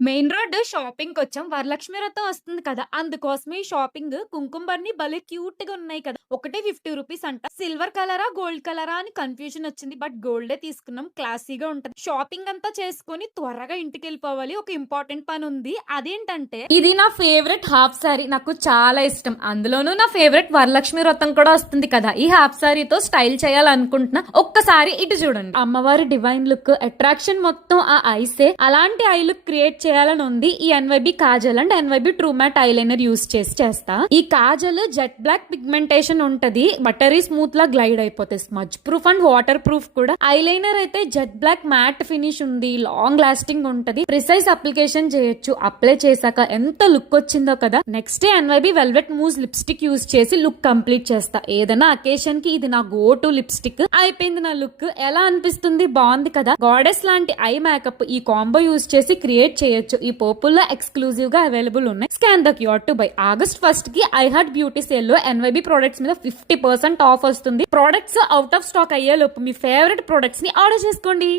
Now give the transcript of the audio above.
Main road షాపింగ్‌కి వచ్చాం. వరలక్ష్మి వ్రతం వస్తుంది కదా! అందుకోసమే ఈ షాపింగ్ కుంకుమ బన్ని భలే క్యూట్‌గా ఉన్నాయి కదా! ఒకటే ₹50 అంట. సిల్వర్ కలరా? గోల్డ్ కలరా? అని కన్‌ఫ్యూజన్ వచ్చింది. బట్ గోల్డే తీసుకున్నాం. క్లాసీగా ఉంటది. షాపింగ్ అంతా చేసుకొని త్వరగా ఇంటికెళ్ళిపోవాలి. ఒక ఇంపార్టెంట్ పనుంది. అదేంటంటే ఇది నా ఫేవరెట్ హాఫ్ సారీ. నాకు చాలా ఇష్టం. అందులోనూ నా ఫేవరెట్ వరలక్ష్మి వ్రతం కూడా వస్తుంది కదా! ఈ హాఫ్ సారీతో స్టైల్ చేయాలనుకుంటున్నా. ఒక్కసారి ఇటు చూడండి. అమ్మవారి డివైన్ లుక్, అట్రాక్షన్ మొత్తం ఆ ఐసే. అలాంటి ఐ లుక్ క్రియేట్ చేయాలని ఉంది. ఈ NYB kajal and NYB true matte eyeliner use చేసి చేస్తా. ఈ కాజల్ జెట్ బ్లాక్ పిగ్మెంటేషన్ ఉంటది. బటరీ స్మూత్ లా గ్లైడ్ అయిపోతాయి. Smudge proof and water proof కూడా. ఐలైనర్ అయితే జెట్ బ్లాక్ మ్యాట్ ఫినిష్ ఉంది. లాంగ్ లాస్టింగ్ ఉంటది. ప్రిసైజ్ అప్లికేషన్ చేయొచ్చు. అప్లై చేశాక ఎంత లుక్ వచ్చిందో కదా. Next day NYB velvet mousse lipstick use చేసి లుక్ కంప్లీట్ చేస్తా. ఏదైనా అకేషన్ కి ఇది నా గో టు లిప్స్టిక్. అయిపోయింది నా లుక్. ఎలా అనిపిస్తుంది? బాగుంది కదా. గాడెస్ లాంటి ఐ మేకప్ ఈ కాంబో యూస్ చేసి క్రియేట్ చేయొచ్చు. ఈ పర్పుల్ లో ఎక్స్క్లూజివ్ గా అవైలబుల్ ఉన్నాయి. Scan the QR to buy. August 1 కి ఐ హార్ట్ బ్యూటీ సేల్ లో ఎన్వైబి ప్రొడక్ట్స్ మీద 50% ఆఫ్ వస్తుంది. ప్రొడక్ట్స్ అవుట్ ఆఫ్ స్టాక్ అయ్యే లోపు మీ ఫేవరెట్ ప్రొడక్ట్స్ ని ఆర్డర్ చేసుకోండి.